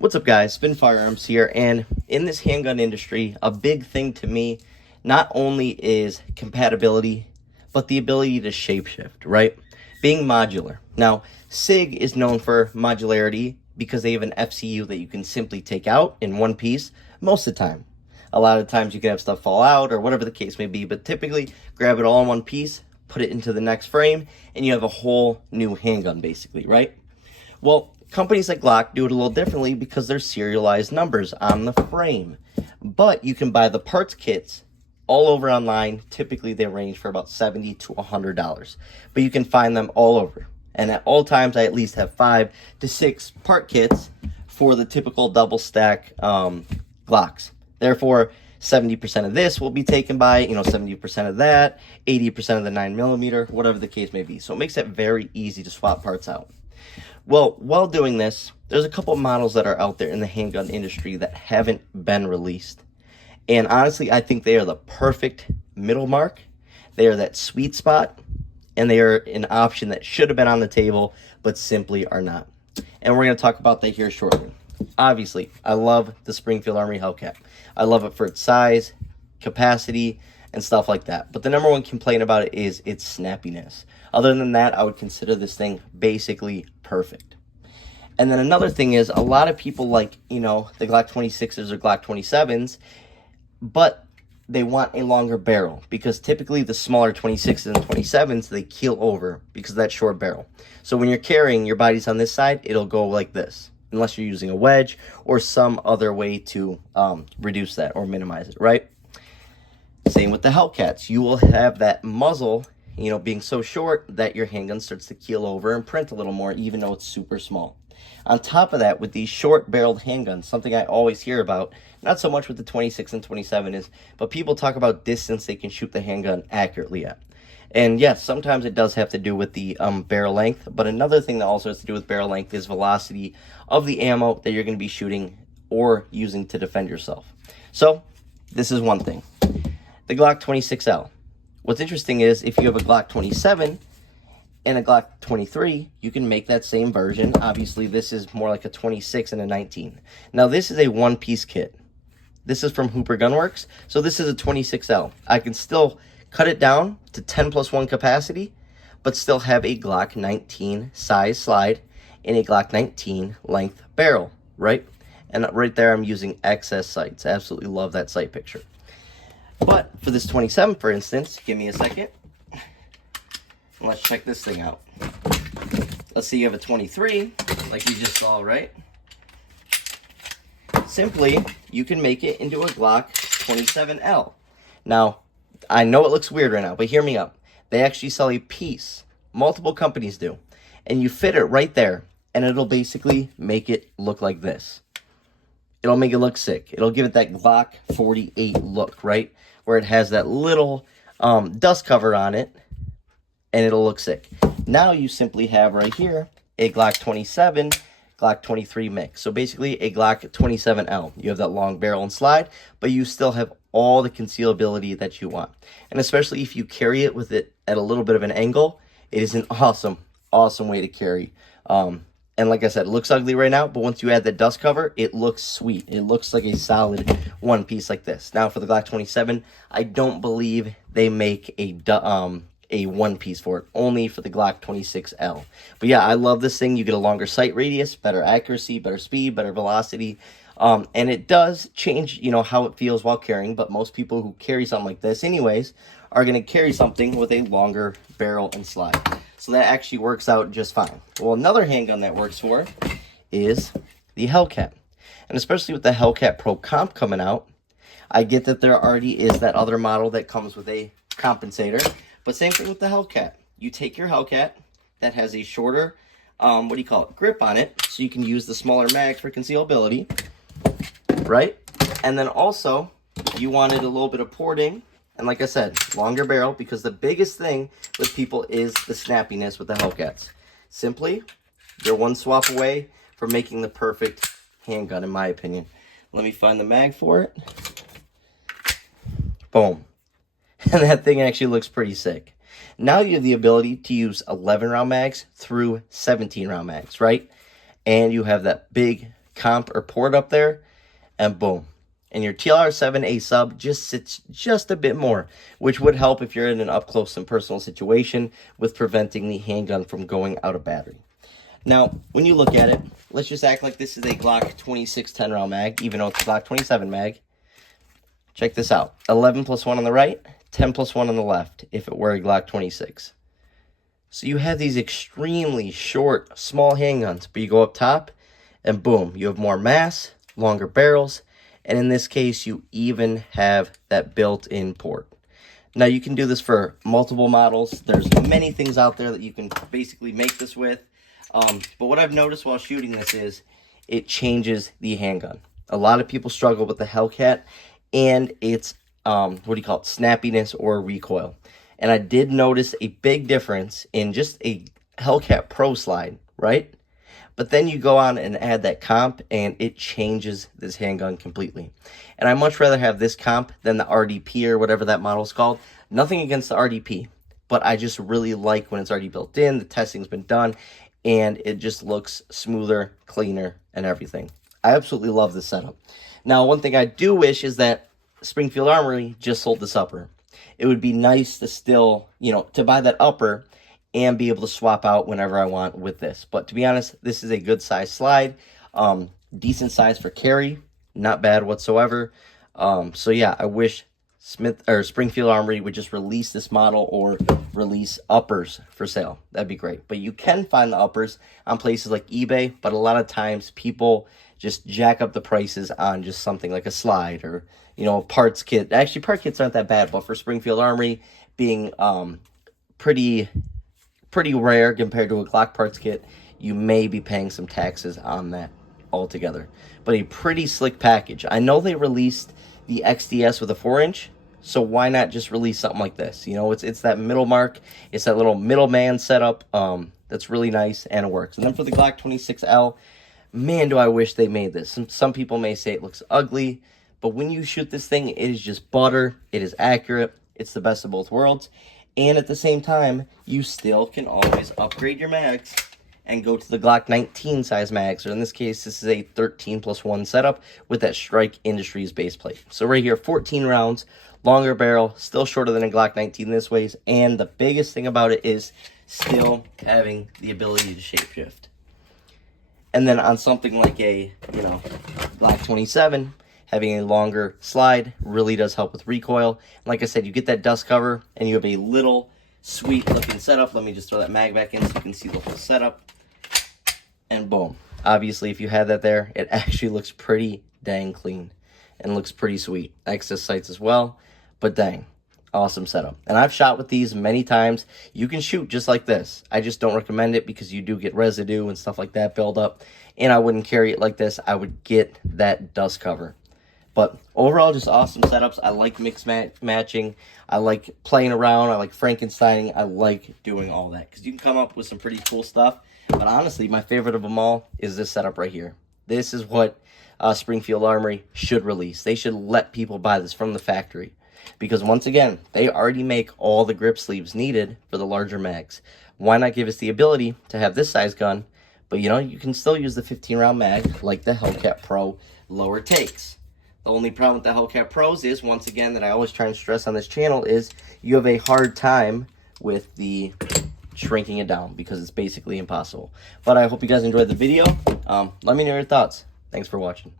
What's up, guys? Spin Firearms here, and in this handgun industry, a big thing to me not only is compatibility, but the ability to shapeshift, right? Being modular. Now, SIG is known for modularity because they have an FCU that you can simply take out in one piece most of the time. A lot of times you can have stuff fall out or whatever the case may be, but typically grab it all in one piece, put it into the next frame, and you have a whole new handgun basically, right? Well, companies like Glock do it a little differently because they're serialized numbers on the frame. But you can buy the parts kits all over online. Typically, they range for about $70 to $100. But you can find them all over. And at all times, I at least have 5 to 6 part kits for the typical double stack Glocks. Therefore, 70% of this will be taken by, 70% of that, 80% of the 9mm, whatever the case may be. So it makes it very easy to swap parts out. Well, while doing this, there's a couple models that are out there in the handgun industry that haven't been released. And honestly, I think they are the perfect middle mark. They are that sweet spot, and they are an option that should have been on the table, but simply are not. And we're going to talk about that here shortly. Obviously, I love the Springfield Armory Hellcat. I love it for its size, capacity, and stuff like that. But the number one complaint about it is its snappiness. Other than that, I would consider this thing basically perfect. And then another thing is, a lot of people like, the Glock 26s or Glock 27s, but they want a longer barrel because typically the smaller 26s and 27s, they keel over because of that short barrel. So when you're carrying, your body's on this side, it'll go like this, unless you're using a wedge or some other way to reduce that or minimize it, right? Same with the Hellcats. You will have that muzzle, being so short that your handgun starts to keel over and print a little more, even though it's super small. On top of that, with these short-barreled handguns, something I always hear about, not so much with the 26 and 27 is, but people talk about distance they can shoot the handgun accurately at. And yes, sometimes it does have to do with the barrel length, but another thing that also has to do with barrel length is velocity of the ammo that you're going to be shooting or using to defend yourself. So, this is one thing. The Glock 26L. What's interesting is if you have a Glock 27 and a Glock 23, you can make that same version. Obviously, this is more like a 26 and a 19. Now, this is a one-piece kit. This is from Hooper Gunworks, so this is a 26L. I can still cut it down to 10+1 capacity, but still have a Glock 19 size slide and a Glock 19 length barrel, right? And right there, I'm using XS sights. Absolutely love that sight picture. But for this 27, for instance, give me a second. And let's check this thing out. Let's say you have a 23, like you just saw, right? Simply, you can make it into a Glock 27L. Now, I know it looks weird right now, but hear me out. They actually sell a piece. Multiple companies do. And you fit it right there, and it'll basically make it look like this. It'll make it look sick. It'll give it that Glock 48 look, right? Where it has that little dust cover on it, and it'll look sick. Now you simply have right here a Glock 27, Glock 23 mix. So basically a Glock 27L. You have that long barrel and slide, but you still have all the concealability that you want. And especially if you carry it with it at a little bit of an angle, it is an awesome, awesome way to carry. And like I said, it looks ugly right now, but once you add the dust cover, it looks sweet. It looks like a solid one piece like this. Now for the Glock 27, I don't believe they make a one piece for it, only for the Glock 26L. But yeah, I love this thing. You get a longer sight radius, better accuracy, better speed, better velocity. And it does change, how it feels while carrying, but most people who carry something like this anyways are going to carry something with a longer barrel and slide. So that actually works out just fine. Well, another handgun that works for is the Hellcat. And especially with the Hellcat Pro Comp coming out, I get that there already is that other model that comes with a compensator. But same thing with the Hellcat. You take your Hellcat that has a shorter, grip on it, so you can use the smaller mags for concealability, right? And then also, you wanted a little bit of porting, and like I said, longer barrel, because the biggest thing with people is the snappiness with the Hellcats. Simply, they're one swap away from making the perfect handgun, in my opinion. Let me find the mag for it. Boom. And that thing actually looks pretty sick. Now you have the ability to use 11-round mags through 17-round mags, right? And you have that big comp or port up there, and boom. And your TLR7A sub just sits just a bit more, which would help if you're in an up-close and personal situation with preventing the handgun from going out of battery. Now, when you look at it, let's just act like this is a Glock 26 10-round mag, even though it's a Glock 27 mag. Check this out. 11 plus 1 on the right, 10 plus 1 on the left, if it were a Glock 26. So you have these extremely short, small handguns, but you go up top, and boom, you have more mass, longer barrels, and in this case, you even have that built-in port. Now, you can do this for multiple models. There's many things out there that you can basically make this with. But what I've noticed while shooting this is it changes the handgun. A lot of people struggle with the Hellcat and its, snappiness or recoil. And I did notice a big difference in just a Hellcat Pro slide, right? But then you go on and add that comp, and it changes this handgun completely. And I much rather have this comp than the RDP or whatever that model is called. Nothing against the RDP, but I just really like when it's already built in, the testing's been done, and it just looks smoother, cleaner, and everything. I absolutely love this setup. Now, one thing I do wish is that Springfield Armory just sold this upper. It would be nice to still, to buy that upper and be able to swap out whenever I want with this. But to be honest, this is a good size slide. Decent size for carry. Not bad whatsoever. So yeah, I wish Springfield Armory would just release this model or release uppers for sale. That'd be great. But you can find the uppers on places like eBay, but a lot of times people just jack up the prices on just something like a slide or, a parts kit. Actually, part kits aren't that bad, but for Springfield Armory being pretty rare compared to a Glock parts kit, you may be paying some taxes on that altogether. But a pretty slick package. I know they released the XDS with a 4-inch, so why not just release something like this? It's that middle mark, it's that little middleman setup that's really nice, and it works. And then for the Glock 26L, man, do I wish they made this. Some people may say it looks ugly, but when you shoot this thing, it is just butter, it is accurate, it's the best of both worlds. And at the same time, you still can always upgrade your mags and go to the Glock 19 size mags. Or in this case, this is a 13 plus 1 setup with that Strike Industries base plate. So right here, 14 rounds, longer barrel, still shorter than a Glock 19 this way. And the biggest thing about it is still having the ability to shapeshift. And then on something like a, Glock 27, having a longer slide really does help with recoil. And like I said, you get that dust cover and you have a little sweet looking setup. Let me just throw that mag back in so you can see the whole setup. And boom. Obviously, if you had that there, it actually looks pretty dang clean and looks pretty sweet. Access sights as well, but dang, awesome setup. And I've shot with these many times. You can shoot just like this. I just don't recommend it because you do get residue and stuff like that build up. And I wouldn't carry it like this. I would get that dust cover. But overall, just awesome setups. I like mix matching. I like playing around. I like Frankensteining. I like doing all that because you can come up with some pretty cool stuff. But honestly, my favorite of them all is this setup right here. This is what Springfield Armory should release. They should let people buy this from the factory because once again, they already make all the grip sleeves needed for the larger mags. Why not give us the ability to have this size gun, but you can still use the 15-round mag like the Hellcat Pro lower takes. The only problem with the Hellcat Pros is, once again, that I always try and stress on this channel is you have a hard time with the shrinking it down because it's basically impossible. But I hope you guys enjoyed the video. Let me know your thoughts. Thanks for watching.